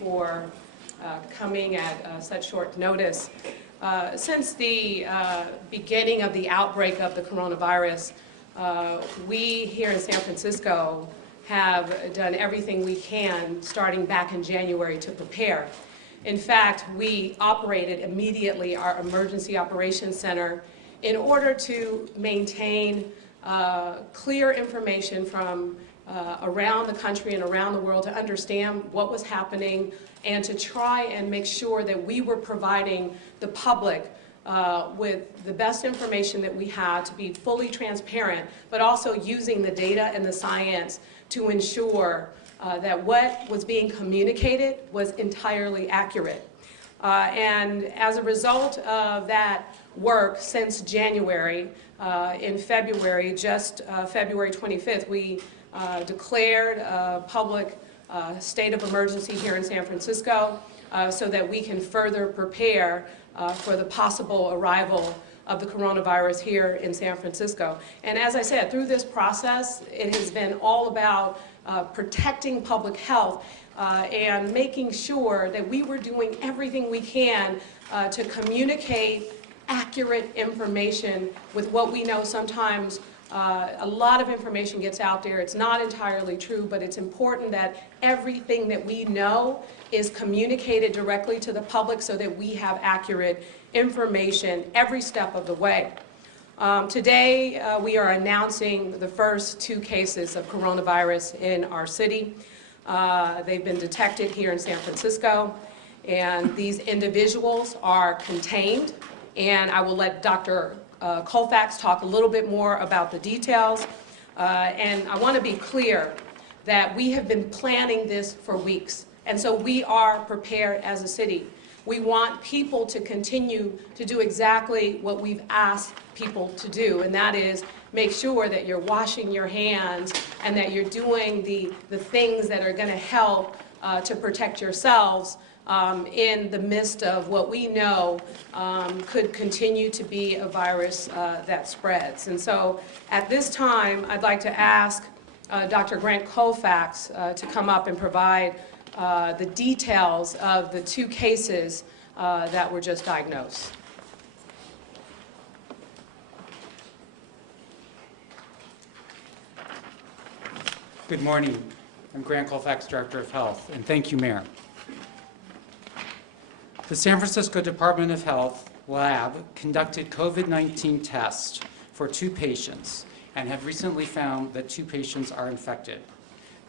for coming at such short notice. Since the beginning of the outbreak of the coronavirus, we here in San Francisco have done everything we can starting back in January to prepare. In fact, we operated immediately our Emergency Operations Center in order to maintain clear information from around the country and around the world to understand what was happening and to try and make sure that we were providing the public with the best information that we had to be fully transparent, but also using the data and the science to ensure that what was being communicated was entirely accurate. And as a result of that work since January, in February, just February 25th, we declared a public state of emergency here in San Francisco so that we can further prepare for the possible arrival of the coronavirus here in San Francisco. And as I said, through this process, it has been all about protecting public health and making sure that we were doing everything we can to communicate accurate information with what we know sometimes a lot of information gets out there. It's not entirely true, but it's important that everything that we know is communicated directly to the public so that we have accurate information every step of the way. Today, we are announcing the first 2 cases of coronavirus in our city. They've been detected here in San Francisco, and these individuals are contained, and I will let Dr. Colfax talk a little bit more about the details. And I want to be clear that we have been planning this for weeks, and so we are prepared as a city. We want people to continue to do exactly what we've asked people to do, and that is make sure that you're washing your hands and that you're doing the things that are going to help to protect yourselves in the midst of what we know could continue to be a virus that spreads. And so at this time, I'd like to ask Dr. Grant Colfax to come up and provide the details of the 2 cases that were just diagnosed. Good morning. I'm Grant Colfax, Director of Health, and thank you, Mayor. The San Francisco Department of Health lab conducted COVID-19 tests for 2 patients and have recently found that 2 patients are infected.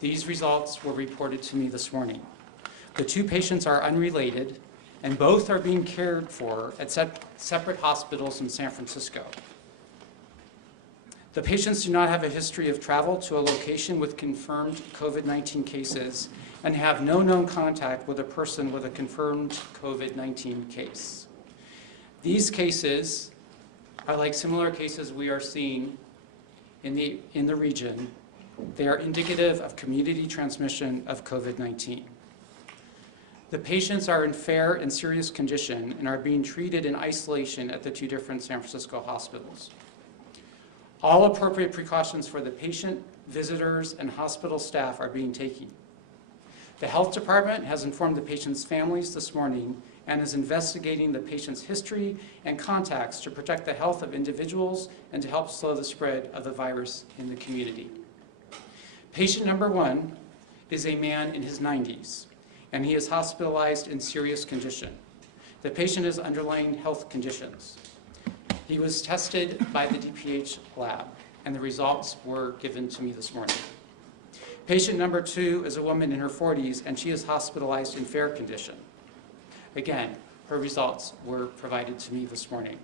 These results were reported to me this morning. The 2 patients are unrelated, and both are being cared for at separate hospitals in San Francisco. The patients do not have a history of travel to a location with confirmed COVID-19 cases and have no known contact with a person with a confirmed COVID-19 case. These cases are like similar cases we are seeing in the region. They are indicative of community transmission of COVID-19. The patients are in fair and serious condition and are being treated in isolation at the 2 different San Francisco hospitals. All appropriate precautions for the patient, visitors, and hospital staff are being taken. The health department has informed the patient's families this morning and is investigating the patient's history and contacts to protect the health of individuals and to help slow the spread of the virus in the community. Patient number 1 is a man in his 90s, and he is hospitalized in serious condition. The patient has underlying health conditions. He was tested by the DPH lab, and the results were given to me this morning. Patient number 2 is a woman in her 40s, and she is hospitalized in fair condition. Again, her results were provided to me this morning.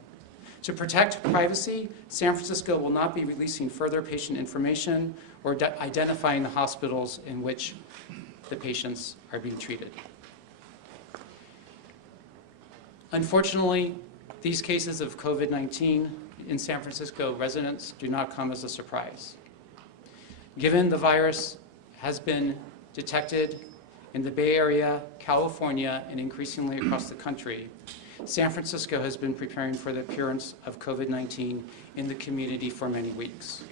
To protect privacy, San Francisco will not be releasing further patient information or identifying the hospitals in which the patients are being treated. Unfortunately, these cases of COVID-19 in San Francisco residents do not come as a surprise. Given the virus has been detected in the Bay Area, California, and increasingly across the country, San Francisco has been preparing for the appearance of COVID-19 in the community for many weeks.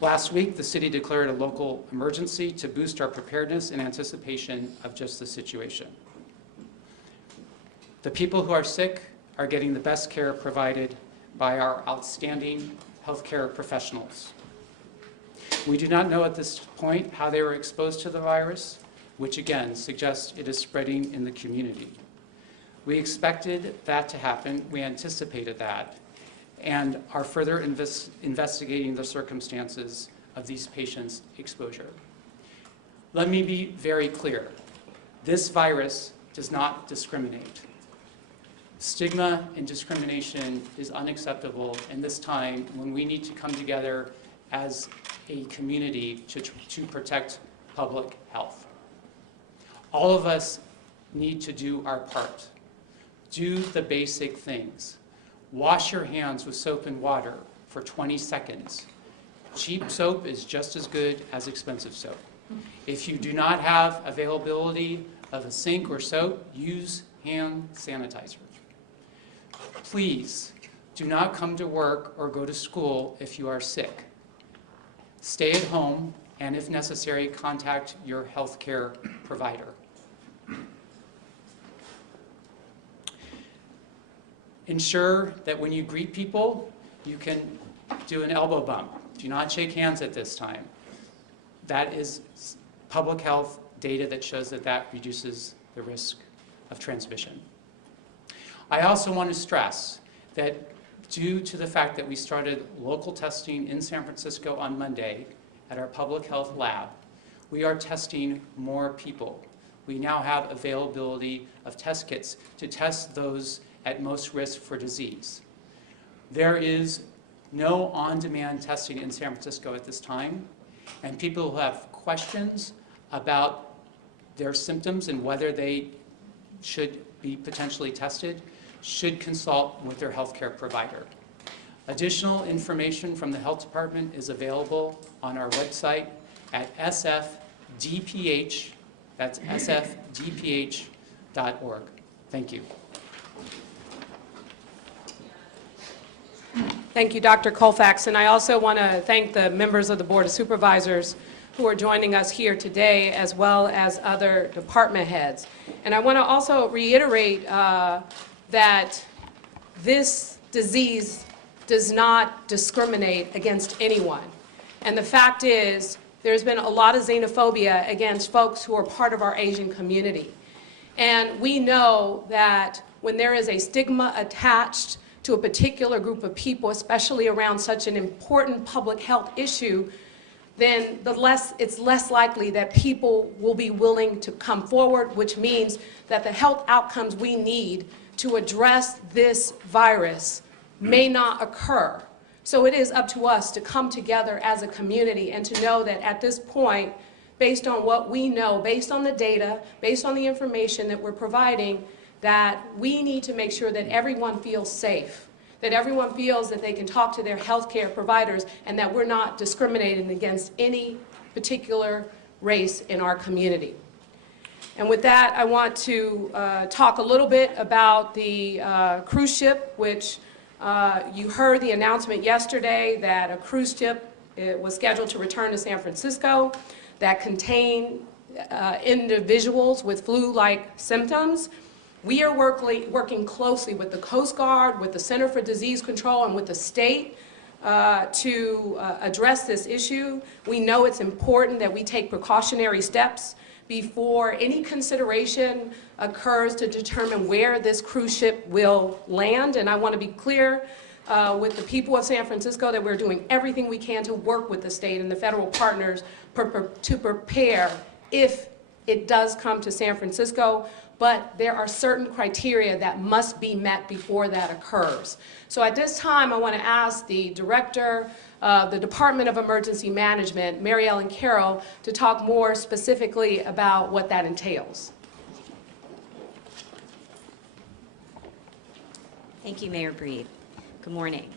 Last week, the city declared a local emergency to boost our preparedness in anticipation of just this situation. The people who are sick are getting the best care provided by our outstanding healthcare professionals. We do not know at this point how they were exposed to the virus, which again suggests it is spreading in the community. We expected that to happen, we anticipated that, and are further investigating the circumstances of these patients' exposure. Let me be very clear. This virus does not discriminate. Stigma and discrimination is unacceptable in this time when we need to come together as a community to protect public health. All of us need to do our part. Do the basic things. Wash your hands with soap and water for 20 seconds. Cheap soap is just as good as expensive soap. If you do not have availability of a sink or soap, use hand sanitizer. Please do not come to work or go to school if you are sick. Stay at home, and if necessary, contact your healthcare provider. Ensure that when you greet people, you can do an elbow bump. Do not shake hands at this time. That is public health data that shows that that reduces the risk of transmission. I also want to stress that due to the fact that we started local testing in San Francisco on Monday at our public health lab, we are testing more people. We now have availability of test kits to test those at most risk for disease. There is no on-demand testing in San Francisco at this time, and people who have questions about their symptoms and whether they should be potentially tested should consult with their healthcare provider. Additional information from the health department is available on our website at sfdph, that's sfdph.org. Thank you. Thank you, Dr. Colfax, and I also want to thank the members of the Board of Supervisors who are joining us here today, as well as other department heads. And I want to also reiterate that this disease does not discriminate against anyone. And the fact is, there's been a lot of xenophobia against folks who are part of our Asian community. And we know that when there is a stigma attached to a particular group of people, especially around such an important public health issue, then it's less likely that people will be willing to come forward, which means that the health outcomes we need to address this virus may not occur. So it is up to us to come together as a community and to know that at this point, based on what we know, based on the data, based on the information that we're providing, that we need to make sure that everyone feels safe, that everyone feels that they can talk to their healthcare providers, and that we're not discriminating against any particular race in our community. And with that, I want to talk a little bit about the cruise ship, which you heard the announcement yesterday that a cruise ship was scheduled to return to San Francisco that contained individuals with flu-like symptoms. We are working closely with the Coast Guard, with the Center for Disease Control, and with the state to address this issue. We know it's important that we take precautionary steps before any consideration occurs to determine where this cruise ship will land. And I want to be clear with the people of San Francisco that we're doing everything we can to work with the state and the federal partners to prepare if it does come to San Francisco. But there are certain criteria that must be met before that occurs. So at this time, I want to ask the Director of the Department of Emergency Management, Mary Ellen Carroll, to talk more specifically about what that entails. Thank you, Mayor Breed. Good morning.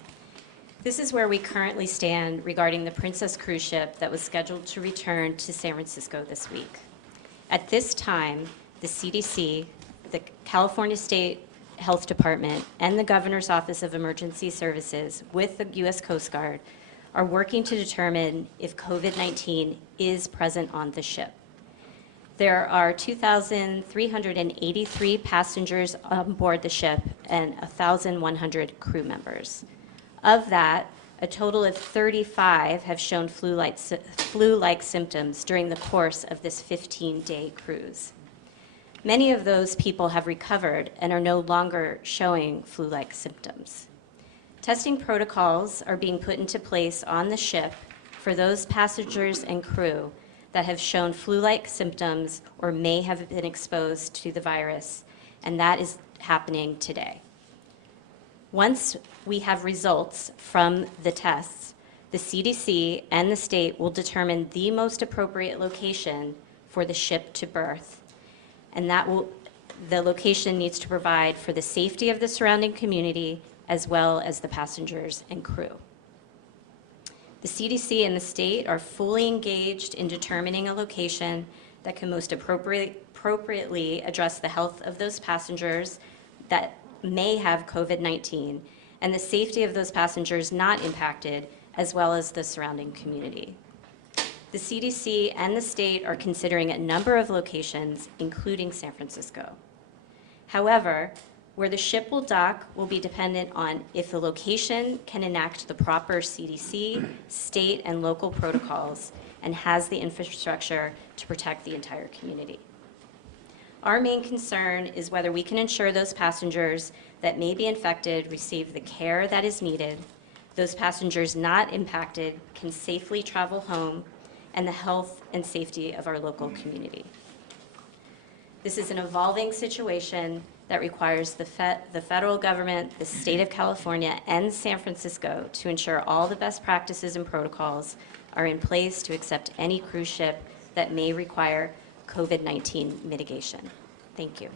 This is where we currently stand regarding the Princess cruise ship that was scheduled to return to San Francisco this week. At this time, the CDC, the California State Health Department, and the Governor's Office of Emergency Services with the U.S. Coast Guard are working to determine if COVID-19 is present on the ship. There are 2,383 passengers on board the ship and 1,100 crew members. Of that, a total of 35 have shown flu-like symptoms during the course of this 15-day cruise. Many of those people have recovered and are no longer showing flu-like symptoms. Testing protocols are being put into place on the ship for those passengers and crew that have shown flu-like symptoms or may have been exposed to the virus, and that is happening today. Once we have results from the tests, the CDC and the state will determine the most appropriate location for the ship to berth, and the location needs to provide for the safety of the surrounding community as well as the passengers and crew. The CDC and the state are fully engaged in determining a location that can most appropriately address the health of those passengers that may have COVID-19 and the safety of those passengers not impacted, as well as the surrounding community. The CDC and the state are considering a number of locations, including San Francisco. However, where the ship will dock will be dependent on if the location can enact the proper CDC, state, and local protocols and has the infrastructure to protect the entire community. Our main concern is whether we can ensure those passengers that may be infected receive the care that is needed, those passengers not impacted can safely travel home, and the health and safety of our local community. This is an evolving situation that requires the federal government, the state of California, and San Francisco to ensure all the best practices and protocols are in place to accept any cruise ship that may require COVID-19 mitigation. Thank you.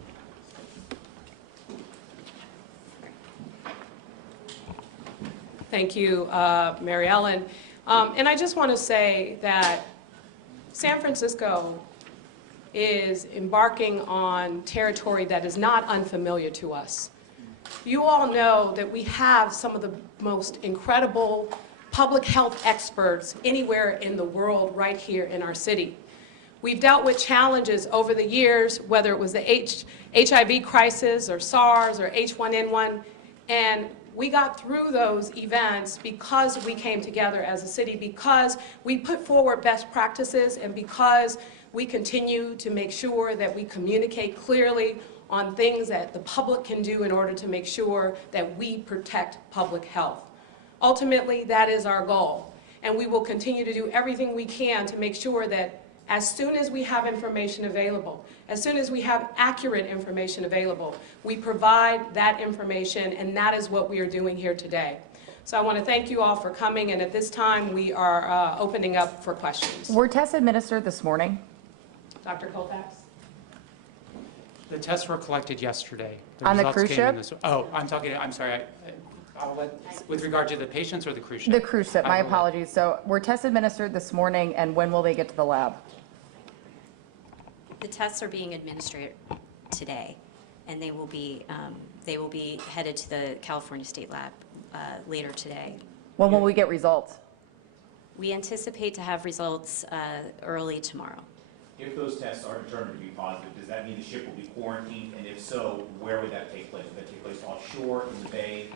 Thank you, Mary Ellen. And I just want to say that San Francisco is embarking on territory that is not unfamiliar to us. You all know that we have some of the most incredible public health experts anywhere in the world right here in our city. We've dealt with challenges over the years, whether it was the HIV crisis or SARS or H1N1, and we got through those events because we came together as a city, because we put forward best practices, and because we continue to make sure that we communicate clearly on things that the public can do in order to make sure that we protect public health. Ultimately, that is our goal, and we will continue to do everything we can to make sure that as soon as we have information available, as soon as we have accurate information available, we provide that information, and that is what we are doing here today. So I want to thank you all for coming, and at this time we are opening up for questions. Were tests administered this morning? Dr. Colfax? The tests were collected yesterday. On the results cruise came ship? in this- Oh, I'm sorry. I'll let, with regard to the patients or the cruise ship? The cruise ship, my I will- apologies. So were tests administered this morning, and when will they get to the lab? The tests are being administered today, and they will be headed to the California State Lab later today. When will we get results? We anticipate to have results early tomorrow. If those tests are determined to be positive, does that mean the ship will be quarantined? And if so, where would that take place? Would that take place offshore, in the bay?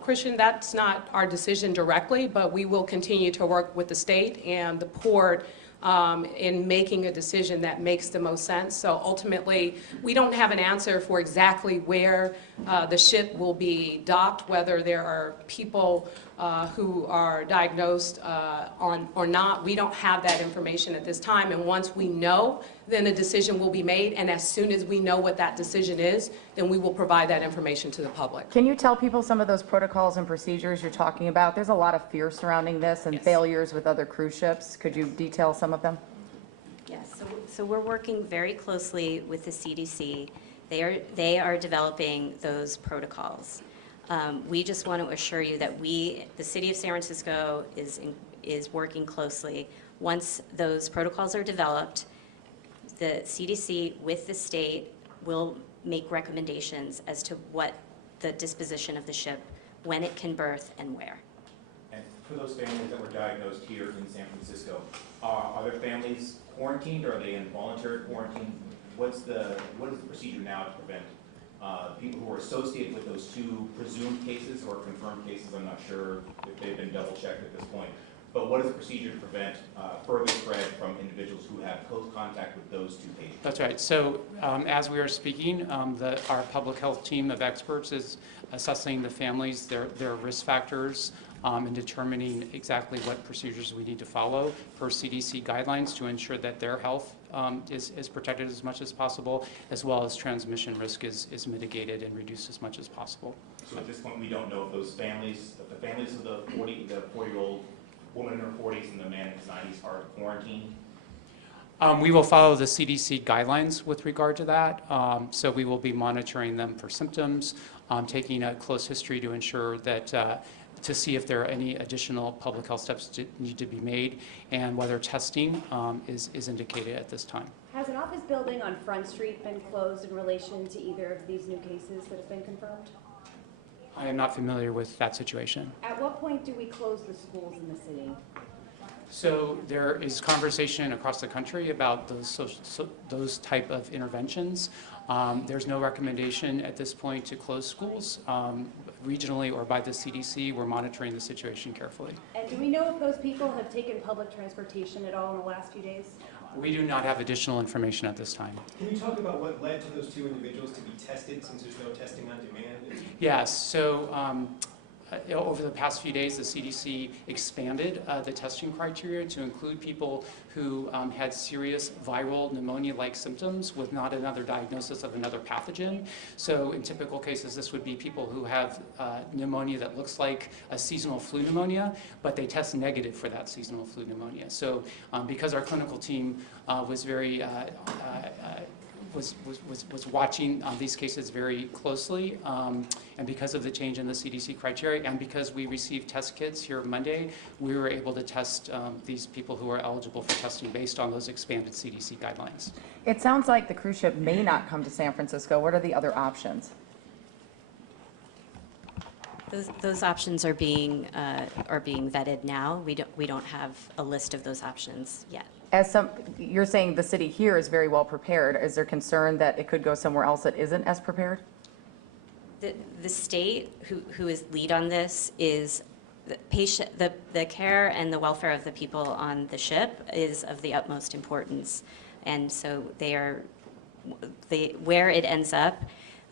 Christian, that's not our decision directly, but we will continue to work with the state and the port in making a decision that makes the most sense. So ultimately, we don't have an answer for exactly where the ship will be docked, whether there are people who are diagnosed or not. We don't have that information at this time, and once we know, then a decision will be made, and as soon as we know what that decision is, then we will provide that information to the public. Can you tell people some of those protocols and procedures you're talking about? There's a lot of fear surrounding this and Yes. failures with other cruise ships. Could you detail some of them? Yes, so we're working very closely with the CDC. They are developing those protocols. We just want to assure you that the City of San Francisco is working closely. Once those protocols are developed, the CDC with the state will make recommendations as to what the disposition of the ship, when it can berth, and where. And for those families that were diagnosed here in San Francisco, are their families quarantined, or are they in voluntary quarantine? What is the procedure now to prevent people who are associated with those two presumed cases or confirmed cases? I'm not sure if they've been double checked at this point. But what is the procedure to prevent further spread from individuals who have close contact with those two patients? That's right. So as we are speaking, our public health team of experts is assessing the families, their risk factors, and determining exactly what procedures we need to follow per CDC guidelines to ensure that their health is protected as much as possible, as well as transmission risk is mitigated and reduced as much as possible. So at this point, we don't know if those families, if the families of the 40-year-old woman in her 40s and the man in his 90s are quarantined? We will follow the CDC guidelines with regard to that. So we will be monitoring them for symptoms, taking a close history to ensure that to see if there are any additional public health steps that need to be made and whether testing is indicated at this time. Has an office building on Front Street been closed in relation to either of these new cases that have been confirmed? I am not familiar with that situation. At what point do we close the schools in the city? So there is conversation across the country about those type of interventions. There's no recommendation at this point to close schools regionally or by the CDC. We're monitoring the situation carefully. And do we know if those people have taken public transportation at all in the last few days? We do not have additional information at this time. Can you talk about what led to those two individuals to be tested, since there's no testing on demand? Yes, so over the past few days, the CDC expanded the testing criteria to include people who had serious viral pneumonia-like symptoms with not another diagnosis of another pathogen. So in typical cases, this would be people who have pneumonia that looks like a seasonal flu pneumonia, but they test negative for that seasonal flu pneumonia. So because our clinical team was very was watching these cases very closely, and because of the change in the CDC criteria, and because we received test kits here Monday, we were able to test these people who are eligible for testing based on those expanded CDC guidelines. It sounds like the cruise ship may not come to San Francisco. What are the other options? Those options are being vetted now. We don't have a list of those options yet. You're saying the city here is very well prepared. Is there concern that it could go somewhere else that isn't as prepared? The state, who is lead on this, is the care and the welfare of the people on the ship is of the utmost importance, and so where it ends up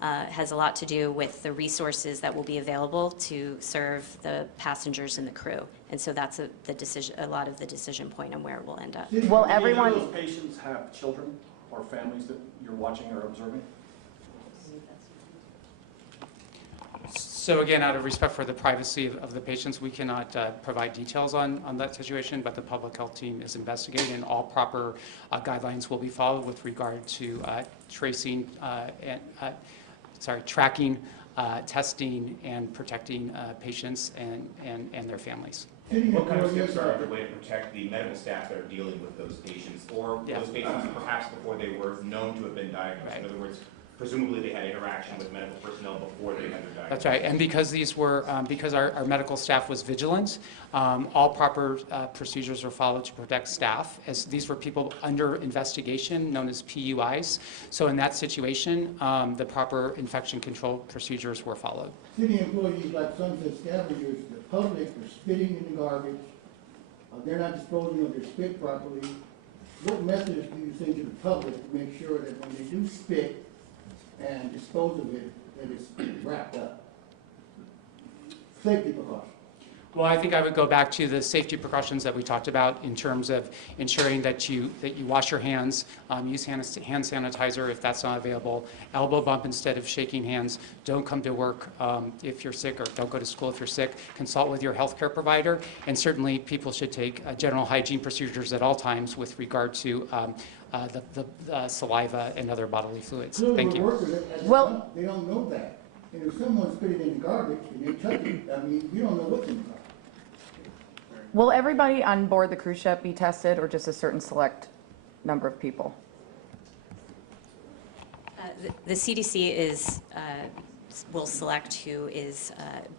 has a lot to do with the resources that will be available to serve the passengers and the crew, and so that's a lot of the decision point on where it will end up. Well, Do everyone. any of those patients have children or families that you're watching or observing? So again, out of respect for the privacy of the patients, we cannot provide details on that situation, but the public health team is investigating, and all proper guidelines will be followed with regard to tracing tracking, testing, and protecting patients and their families. What kind of steps are underway to protect the medical staff that are dealing with those patients, or those patients perhaps before they were known to have been diagnosed? Right. In other words, presumably they had interaction with medical personnel before they had their diagnosis. That's right, and because these were, because our medical staff was vigilant, all proper procedures were followed to protect staff, as these were people under investigation, known as PUIs. So in that situation, the proper infection control procedures were followed. City employees like Sunset Scavengers, the public are spitting in the garbage. They're not disposing of their spit properly. What message do you send to the public to make sure that when they do spit and dispose of it, that it's wrapped up? Safety precautions. Well, I think I would go back to the safety precautions that we talked about in terms of ensuring that you wash your hands, use hand sanitizer if that's not available, elbow bump instead of shaking hands, don't come to work if you're sick, or don't go to school if you're sick, consult with your healthcare provider, and certainly people should take general hygiene procedures at all times with regard to the saliva and other bodily fluids. Thank you. Well, they don't know that. And if someone's spitting in the garbage and they touch it, I mean, you don't know what's in the garbage. will everybody on board the cruise ship be tested, or just a certain select number of people? The CDC is will select who is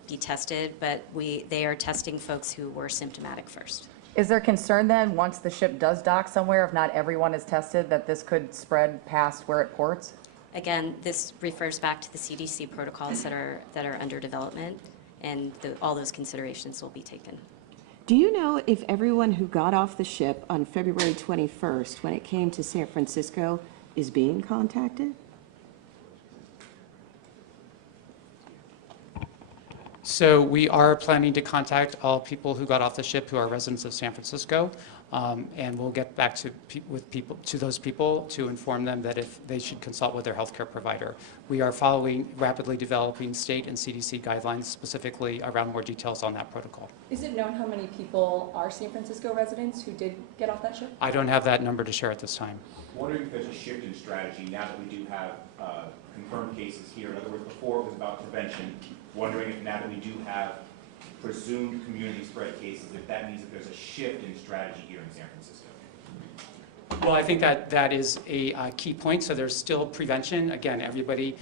be tested, but they are testing folks who were symptomatic first. Is there concern then, once the ship does dock somewhere, if not everyone is tested, that this could spread past where it ports? Again, this refers back to the CDC protocols that are under development, and all those considerations will be taken. Do you know if everyone who got off the ship on February 21st, when it came to San Francisco, is being contacted? So we are planning to contact all people who got off the ship who are residents of San Francisco, and we'll get back to those people to inform them that if they should consult with their healthcare provider. We are following rapidly developing state and CDC guidelines specifically around more details on that protocol. Is it known how many people are San Francisco residents who did get off that ship? I don't have that number to share at this time. I'm wondering if there's a shift in strategy now that we do have confirmed cases here. In other words, before it was about prevention. Wondering if now that we do have presumed community spread cases, if that means that there's a shift in strategy here in San Francisco. Well, I think that is a key point. So there's still prevention. Again, everybody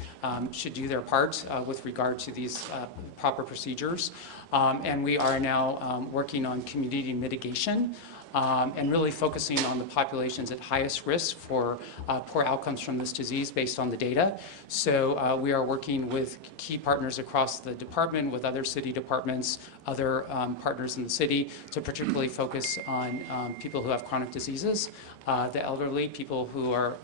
should do their part with regard to these proper procedures. And we are now working on community mitigation. And really focusing on the populations at highest risk for poor outcomes from this disease based on the data. So we are working with key partners across the department, with other city departments, other partners in the city, to particularly focus on people who have chronic diseases, the elderly, people who are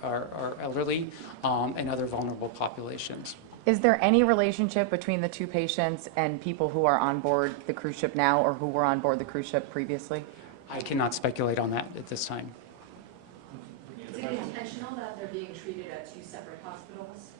elderly, and other vulnerable populations. Is there any relationship between the two patients and people who are on board the cruise ship now or who were on board the cruise ship previously? I cannot speculate on that at this time. Is it intentional that they're being treated at two separate hospitals?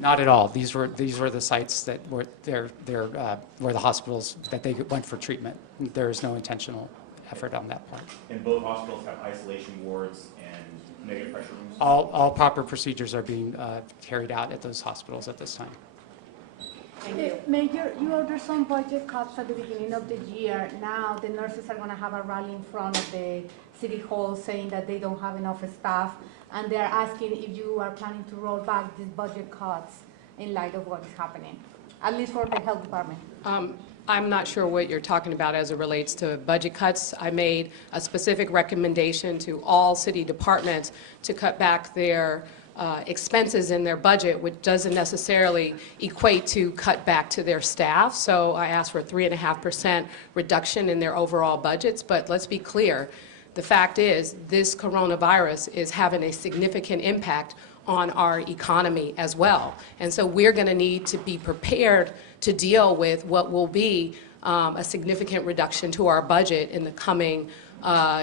Not at all. These were the sites that were were the hospitals that they went for treatment. There is no intentional effort on that part. And both hospitals have isolation wards and negative pressure rooms? All proper procedures are being carried out at those hospitals at this time. Major, you ordered some budget cuts at the beginning of the year. Now the nurses are going to have a rally in front of the city hall saying that they don't have enough staff, and they're asking if you are planning to roll back these budget cuts in light of what is happening, at least for the health department. I'm not sure what you're talking about as it relates to budget cuts. I made a specific recommendation to all city departments to cut back their expenses in their budget, which doesn't necessarily equate to cut back to their staff. So I asked for a 3.5% reduction in their overall budgets. But let's be clear, the fact is this coronavirus is having a significant impact on our economy as well. And so we're going to need to be prepared to deal with what will be a significant reduction to our budget in the coming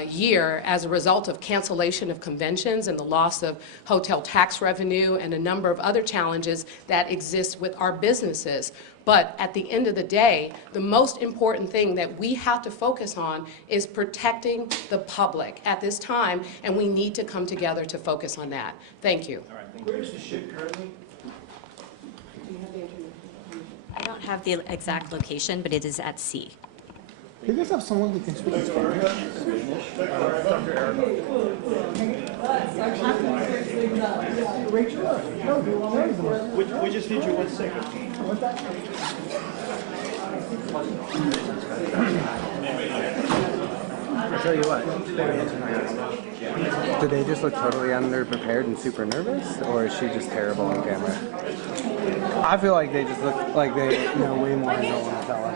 year as a result of cancellation of conventions and the loss of hotel tax revenue and a number of other challenges that exist with our businesses. But at the end of the day, the most important thing that we have to focus on is protecting the public at this time, and we need to come together to focus on that. Thank you. All right, thank you. Where is the ship currently? I don't have the exact location, but it is at sea. Do you guys have someone who can speak Spanish? We just need you 1 second. I'll tell you what. Do they just look totally underprepared and super nervous, or is she just terrible on camera? I feel like they just look like they know way more than they want to tell us.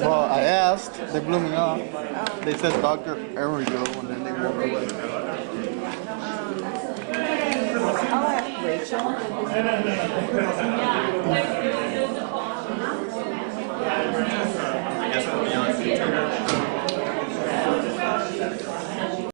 Well, I asked, they blew me off. They said Dr. Ariel, and then they walked away. I'll ask Rachel.